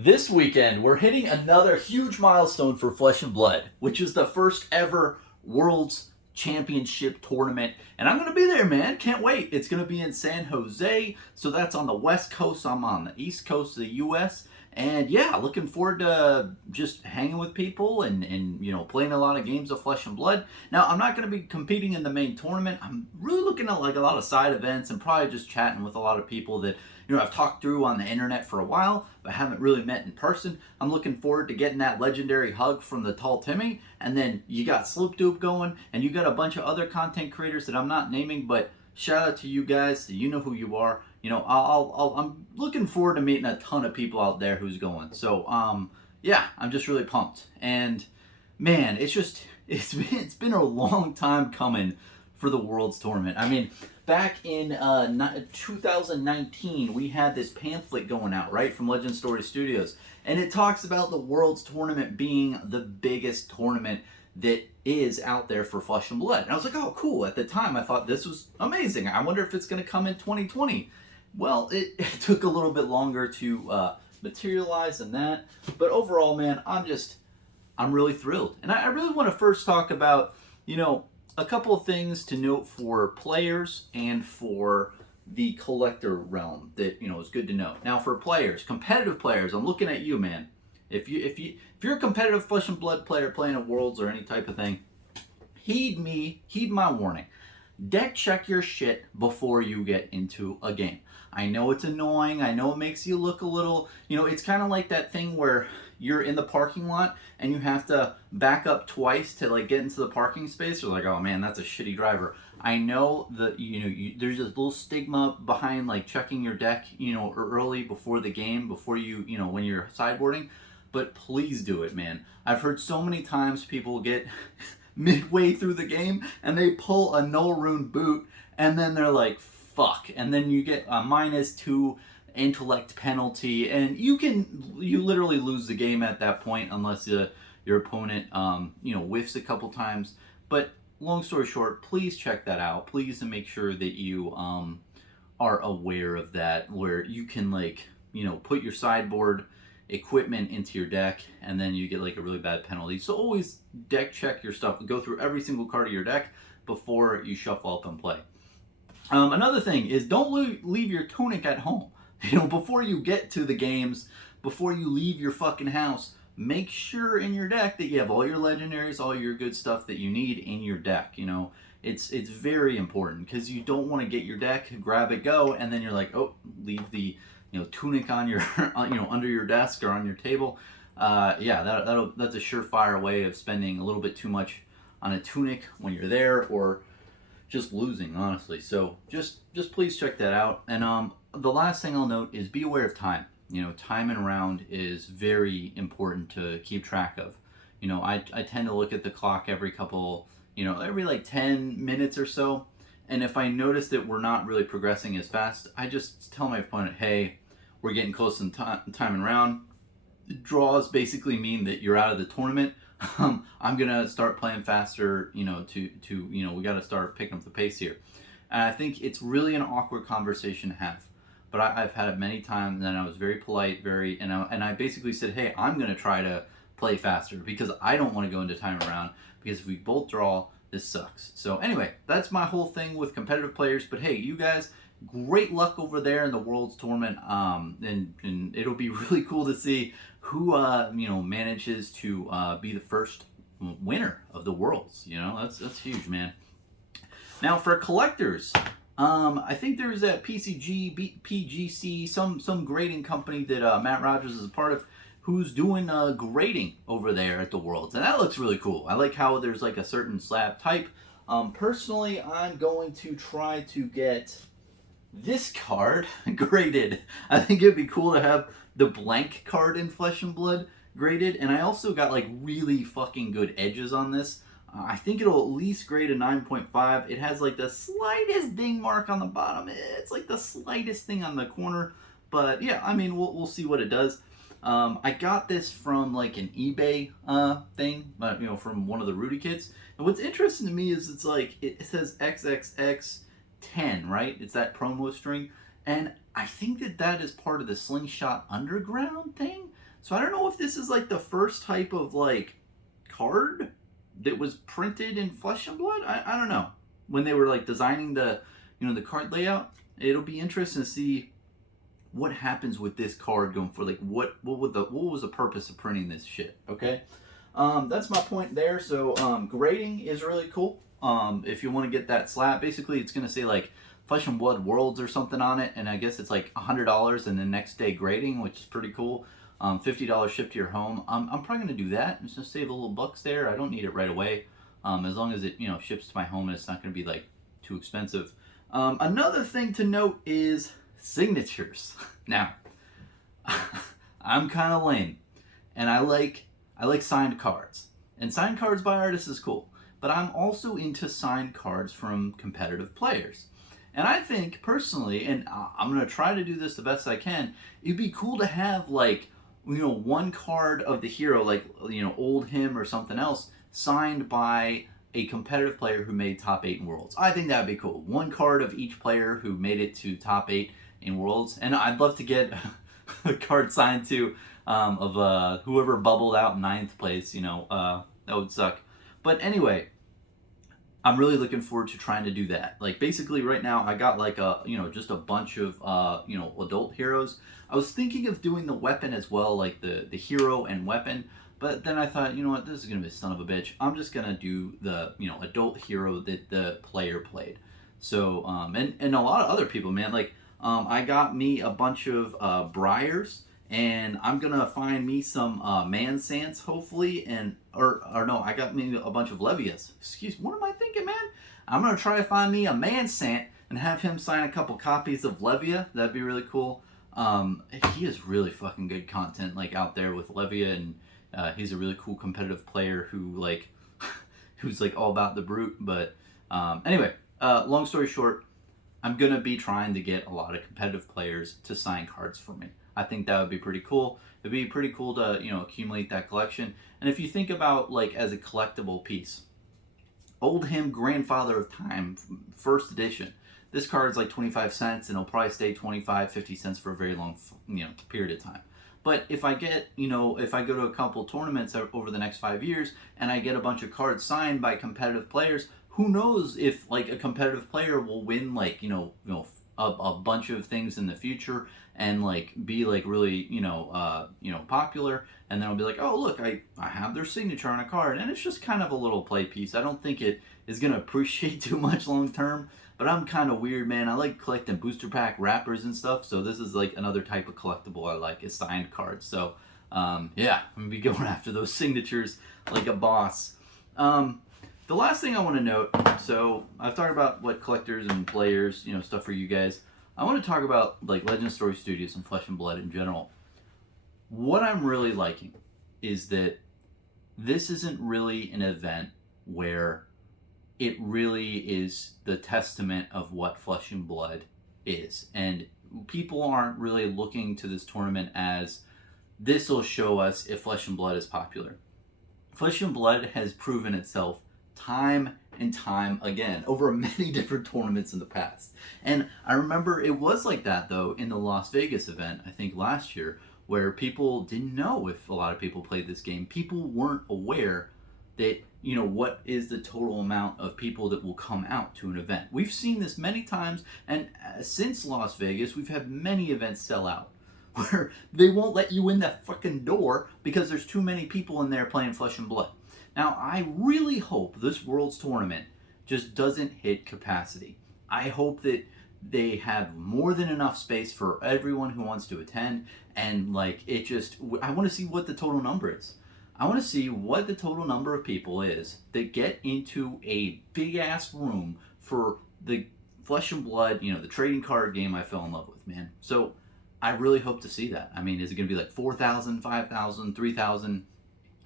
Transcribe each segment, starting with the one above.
This weekend, we're hitting another huge milestone for Flesh and Blood, which is the first ever World's Championship tournament. And I'm going to be there, man. Can't wait. It's going to be in San Jose. So that's on the West Coast. I'm on the East Coast of the U.S. And yeah, looking forward to just hanging with people and playing a lot of games of Flesh and Blood. Now, I'm not going to be competing in the main tournament. I'm really looking at like a lot of side events and probably just chatting with a lot of people that I've talked through on the internet for a while, but haven't really met in person. I'm looking forward to getting that legendary hug from the Tall Timmy. And then you got Sloop Doop going, and you got a bunch of other content creators that I'm not naming, but shout out to you guys. You know who you are. I'm looking forward to meeting a ton of people out there who's going. So, yeah, I'm just really pumped. And man, it's been a long time coming for the World's Tournament. I mean, back in 2019, we had this pamphlet going out, right, from Legend Story Studios, and it talks about the World's Tournament being the biggest tournament that is out there for Flesh and Blood. And I was like, oh, cool. At the time, I thought this was amazing. I wonder if it's going to come in 2020. Well, it took a little bit longer to materialize than that. But overall, man, I'm really thrilled. And I really want to first talk about, a couple of things to note for players and for the collector realm that is good to know. Now, for players, competitive players, I'm looking at you, man. If you're a competitive Flesh and Blood player playing at Worlds or any type of thing, heed my warning. Deck check your shit before you get into a game. I know it's annoying. I know it makes you look a little, it's kind of like that thing where you're in the parking lot and you have to back up twice to like get into the parking space. You're like, oh man, that's a shitty driver. I know that, there's this little stigma behind like checking your deck, early before the game, before when you're sideboarding, but please do it, man. I've heard so many times people get midway through the game and they pull a no rune boot and then they're like, fuck, and then you get a -2 intellect penalty, and you literally lose the game at that point unless your opponent whiffs a couple times. But long story short, please check that out, please, and make sure that you are aware of that, where you can put your sideboard equipment into your deck and then you get like a really bad penalty. So always deck check your stuff, go through every single card of your deck before you shuffle up and play. Another thing is don't leave your tunic at home. Before you get to the games, before you leave your fucking house, make sure in your deck that you have all your legendaries, all your good stuff that you need in your deck. It's very important, because you don't want to get your deck, grab it, go, and then you're like, oh, leave the tunic on your under your desk or on your table. That's a surefire way of spending a little bit too much on a tunic when you're there, or just losing, honestly. So just please check that out. And the last thing I'll note is be aware of time. Time and round is very important to keep track of. I tend to look at the clock every like 10 minutes or so. And if I notice that we're not really progressing as fast, I just tell my opponent, hey, we're getting close to time and round. Draws basically mean that you're out of the tournament. I'm gonna start playing faster, we gotta start picking up the pace here. And I think it's really an awkward conversation to have. But I've had it many times, and I was very polite, and I basically said, hey, I'm gonna try to play faster because I don't want to go into time around, because if we both draw, this sucks. So anyway, that's my whole thing with competitive players. But hey, you guys, great luck over there in the World's Tournament, and it'll be really cool to see who manages to be the first winner of the Worlds. That's huge, man. Now for collectors, I think there's a PGC, some grading company that Matt Rogers is a part of, who's doing grading over there at the Worlds, and that looks really cool. I like how there's like a certain slab type. Personally, I'm going to try to get this card graded. I think it'd be cool to have the blank card in Flesh and Blood graded, and I also got like really fucking good edges on this. I think it'll at least grade a 9.5. It has like the slightest ding mark on the bottom. It's like the slightest thing on the corner, but yeah, I mean, we'll see what it does. I got this from like an eBay thing, from one of the Rudy kits. And what's interesting to me is it says XXX10, right? It's that promo string. And I think that is part of the Slingshot Underground thing. So I don't know if this is like the first type of like card that was printed in Flesh and Blood. I don't know. When they were like designing the, the card layout, it'll be interesting to see what happens with this card going for. Like what was the purpose of printing this shit? Okay. That's my point there. So grading is really cool. If you want to get that slab, basically it's gonna say like Flesh and Blood Worlds or something on it, and I guess it's like $100 and the next day grading, which is pretty cool. $50 shipped to your home. I'm probably gonna do that. I'm just gonna save a little bucks there. I don't need it right away. As long as it ships to my home and it's not gonna be like too expensive. Another thing to note is signatures. Now, I'm kind of lame, and I like signed cards, and signed cards by artists is cool. But I'm also into signed cards from competitive players. And I think personally, and I'm gonna try to do this the best I can, it'd be cool to have like, one card of the hero, like, old him or something else, signed by a competitive player who made top 8 in Worlds. I think that'd be cool. One card of each player who made it to top 8 in Worlds. And I'd love to get a card signed too, of whoever bubbled out in 9th place, that would suck. But anyway, I'm really looking forward to trying to do that. Like basically right now I got like just a bunch of adult heroes. I was thinking of doing the weapon as well, like the hero and weapon, but then I thought, you know what, this is gonna be a son of a bitch. I'm just gonna do the adult hero that the player played. So and a lot of other people, man, like I got me a bunch of Briars, and I'm gonna find me some Mansants hopefully, and or no, I got me a bunch of Levias. Excuse me, what am I thinking, man? I'm gonna try to find me a Mansant and have him sign a couple copies of Levia. That'd be really cool. He is really fucking good content like out there with Levia, and he's a really cool competitive player who like who's like all about the brute. But anyway, long story short, I'm gonna be trying to get a lot of competitive players to sign cards for me. I think that would be pretty cool. It'd be pretty cool to accumulate that collection. And if you think about like as a collectible piece, Old Him Grandfather of Time, first edition. This card is like 25 cents, and it'll probably stay 25, 50 cents for a very long period of time. But if I get, if I go to a couple tournaments over the next 5 years and I get a bunch of cards signed by competitive players, who knows if like a competitive player will win like, a bunch of things in the future and like be like really, popular, and then I'll be like, oh look, I have their signature on a card, and it's just kind of a little play piece. I don't think it is gonna appreciate too much long term, but I'm kind of weird, man. I like collecting booster pack wrappers and stuff, so this is like another type of collectible I like, is signed cards. So yeah, I'm gonna be going after those signatures like a boss. The last thing I want to note, so I've talked about what collectors and players, stuff for you guys. I want to talk about like Legend Story Studios and Flesh and Blood in general. What I'm really liking is that this isn't really an event where it really is the testament of what Flesh and Blood is. And people aren't really looking to this tournament as this will show us if Flesh and Blood is popular. Flesh and Blood has proven itself time and time again over many different tournaments in the past. And I remember it was like that though in the Las Vegas event, I think last year, where people didn't know if a lot of people played this game. People weren't aware that, what is the total amount of people that will come out to an event. We've seen this many times, and since Las Vegas, we've had many events sell out where they won't let you in that fucking door because there's too many people in there playing Flesh and Blood. Now, I really hope this World's Tournament just doesn't hit capacity. I hope that they have more than enough space for everyone who wants to attend, and like I want to see what the total number is. I want to see what the total number of people is that get into a big ass room for the Flesh and Blood, the trading card game I fell in love with, man. So I really hope to see that. I mean, is it going to be like 4,000, 5,000, 3,000?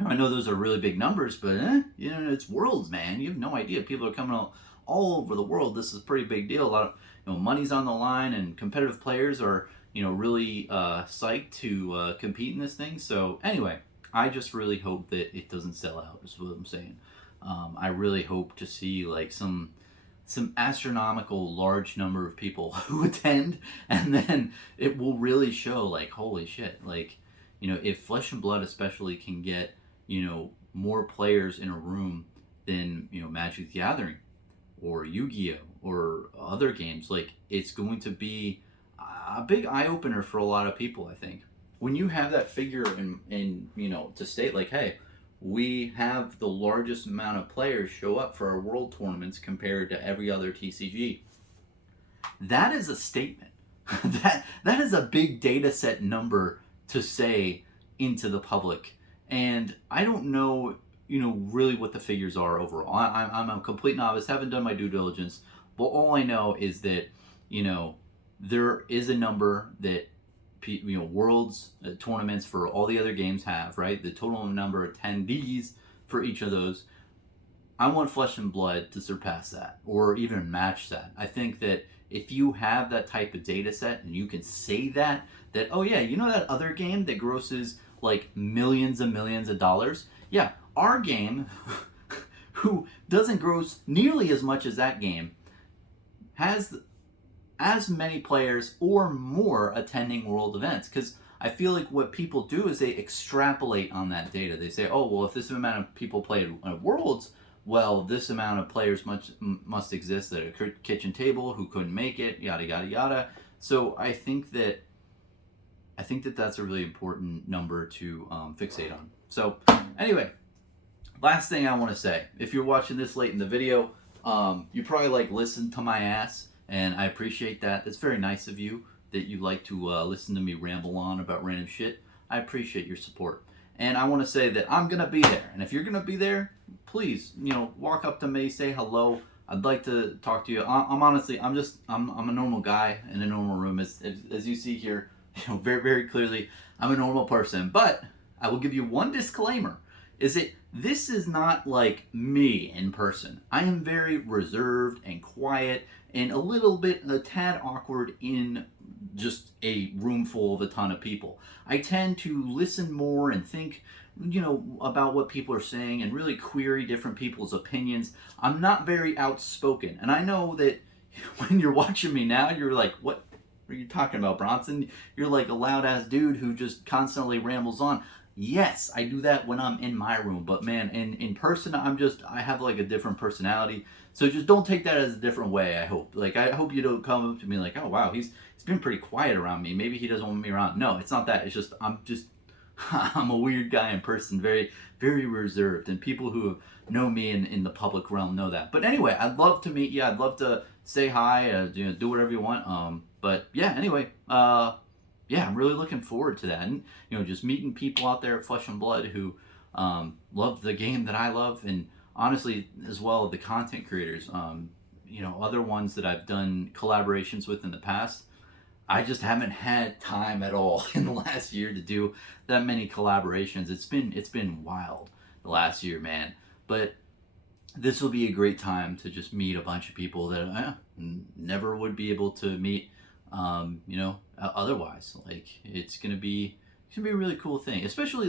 I know those are really big numbers, but it's Worlds, man. You have no idea. People are coming all over the world. This is a pretty big deal. A lot of money's on the line, and competitive players are really psyched to compete in this thing. So anyway, I just really hope that it doesn't sell out, is what I'm saying. I really hope to see like some astronomical large number of people who attend, and then it will really show like, holy shit, like, if Flesh and Blood especially can get, more players in a room than, Magic the Gathering or Yu-Gi-Oh or other games, like it's going to be a big eye opener for a lot of people. I think when you have that figure in to state like, hey, we have the largest amount of players show up for our world tournaments compared to every other TCG. That is a statement. that is a big data set number to say into the public. And I don't know, really what the figures are overall. I'm a complete novice, haven't done my due diligence, but all I know is that, there is a number that, worlds tournaments for all the other games have, right? The total number of attendees for each of those. I want Flesh and Blood to surpass that or even match that. I think that if you have that type of data set and you can say that, oh yeah, that other game that grosses like millions and millions of dollars? Yeah, our game, who doesn't gross nearly as much as that game, has as many players or more attending world events. Because I feel like what people do is they extrapolate on that data. They say, oh, well, if this amount of people played at Worlds, well, this amount of players must exist at a kitchen table who couldn't make it, yada, yada, yada. So I think that that's a really important number to fixate on. So anyway, last thing I want to say, if you're watching this late in the video, you probably listen to my ass, and I appreciate that. That's very nice of you that you like to listen to me ramble on about random shit. I appreciate your support. And I want to say that I'm going to be there. And if you're going to be there, please, walk up to me, say hello. I'd like to talk to you. I'm honestly, I'm a normal guy in a normal room. As you see here, very, very clearly, I'm a normal person. But I will give you one disclaimer, is that this is not like me in person. I am very reserved and quiet and a tad awkward in just a room full of a ton of people. I tend to listen more and think, about what people are saying and really query different people's opinions. I'm not very outspoken. And I know that when you're watching me now, you're like, what are you talking about, Bronson? You're like a loud ass dude who just constantly rambles on. Yes, I do that when I'm in my room, but man, in person, I have like a different personality. So just don't take that as a different way, I hope. I hope you don't come up to me like, oh wow, he's been pretty quiet around me. Maybe he doesn't want me around. No, it's not that. It's just, I'm a weird guy in person, very, very reserved. And people who know me in the public realm know that. But anyway, I'd love to meet you. I'd love to say hi, do whatever you want. But yeah, anyway, yeah, I'm really looking forward to that. And, just meeting people out there at Flesh and Blood who love the game that I love, and honestly, as well, the content creators, other ones that I've done collaborations with in the past. I just haven't had time at all in the last year to do that many collaborations. It's been wild the last year, man. But this will be a great time to just meet a bunch of people that I never would be able to meet otherwise. It's gonna be a really cool thing, especially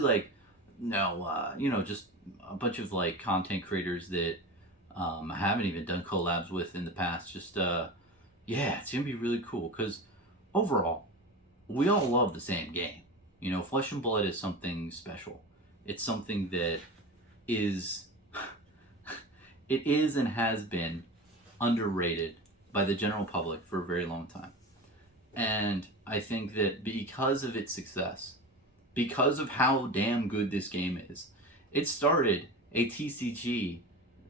just a bunch of content creators that I haven't even done collabs with in the past. Just yeah, it's gonna be really cool because overall we all love the same game. Flesh and Blood is something special. It's something that is it is and has been underrated by the general public for a very long time. And I think that because of its success, because of how damn good this game is, it started a TCG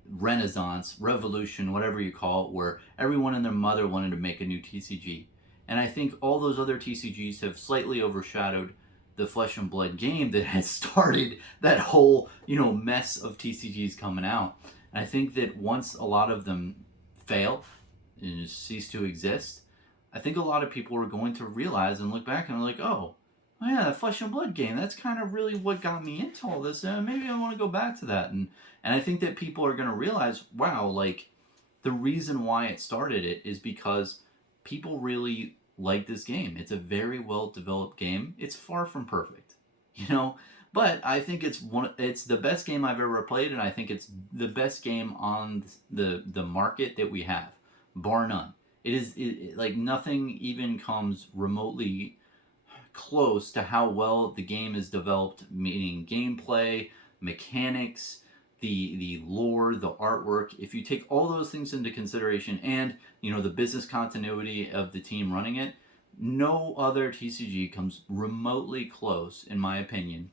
renaissance, revolution, whatever you call it, where everyone and their mother wanted to make a new TCG. And I think all those other TCGs have slightly overshadowed the Flesh and Blood game that has started that whole, mess of TCGs coming out. And I think that once a lot of them fail and cease to exist, I think a lot of people are going to realize and look back and are like, oh yeah, that Flesh and Blood game, that's kind of really what got me into all this. Maybe I want to go back to that. And I think that people are going to realize, wow, the reason why it started it is because people really like this game. It's a very well developed game. It's far from perfect, but I think it's the best game I've ever played, and I think it's the best game on the market that we have, bar none. It is nothing even comes remotely close to how well the game is developed, meaning gameplay, mechanics, the lore, the artwork. If you take all those things into consideration, and the business continuity of the team running it, no other TCG comes remotely close, in my opinion,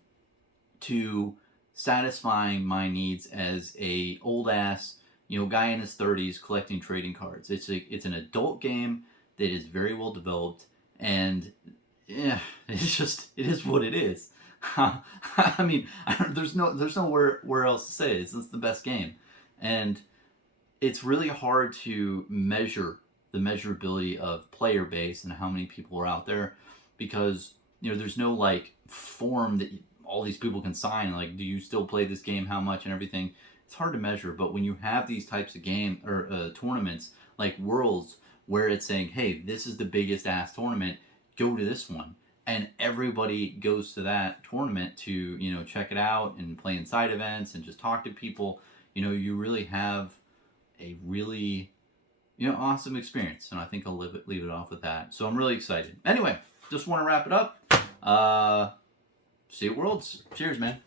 to satisfying my needs as a old ass guy in his 30s collecting trading cards. It's an adult game that is very well developed, and yeah, it is what it is. I mean, there's nowhere else to say it. It's the best game, and it's really hard to measure the measurability of player base and how many people are out there, because there's no like form that all these people can sign, like, do you still play this game, how much, and everything. It's hard to measure. But when you have these types of game or tournaments like Worlds, where it's saying, hey, this is the biggest ass tournament, go to this one, and everybody goes to that tournament to check it out and play in side events and just talk to people, you really have a really awesome experience. And I think I'll leave it off with that. So I'm really excited. Anyway, just want to wrap it up. See you at Worlds. Cheers, man.